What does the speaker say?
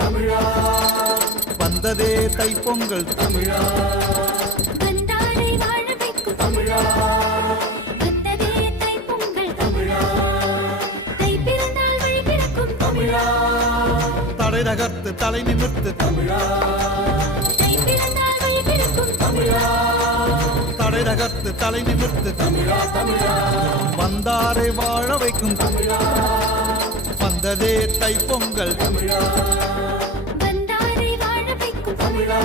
தமிழா, வந்ததே தைப்பொங்கல் தமிழா, வந்தாரை வாழ வைக்கும் தமிழா, வந்ததே தைப்பொங்கல் தமிழா, தை பிறந்தால் வழி பிறக்கும் தமிழா, தடை நகர்த்து தலை நிமிர்த்து தமிழா, தை பிறந்தால் வழி பிறக்கும் தமிழா, தடை நகர்த்து தலை நிமிர்த்து தமிழா, தமிழா, வந்தாரை வாழ வைக்கும் தமிழா, வந்ததே தைப்பொங்கல் தமிழா, வந்தாரை வாழ வைக்கும் தமிழா.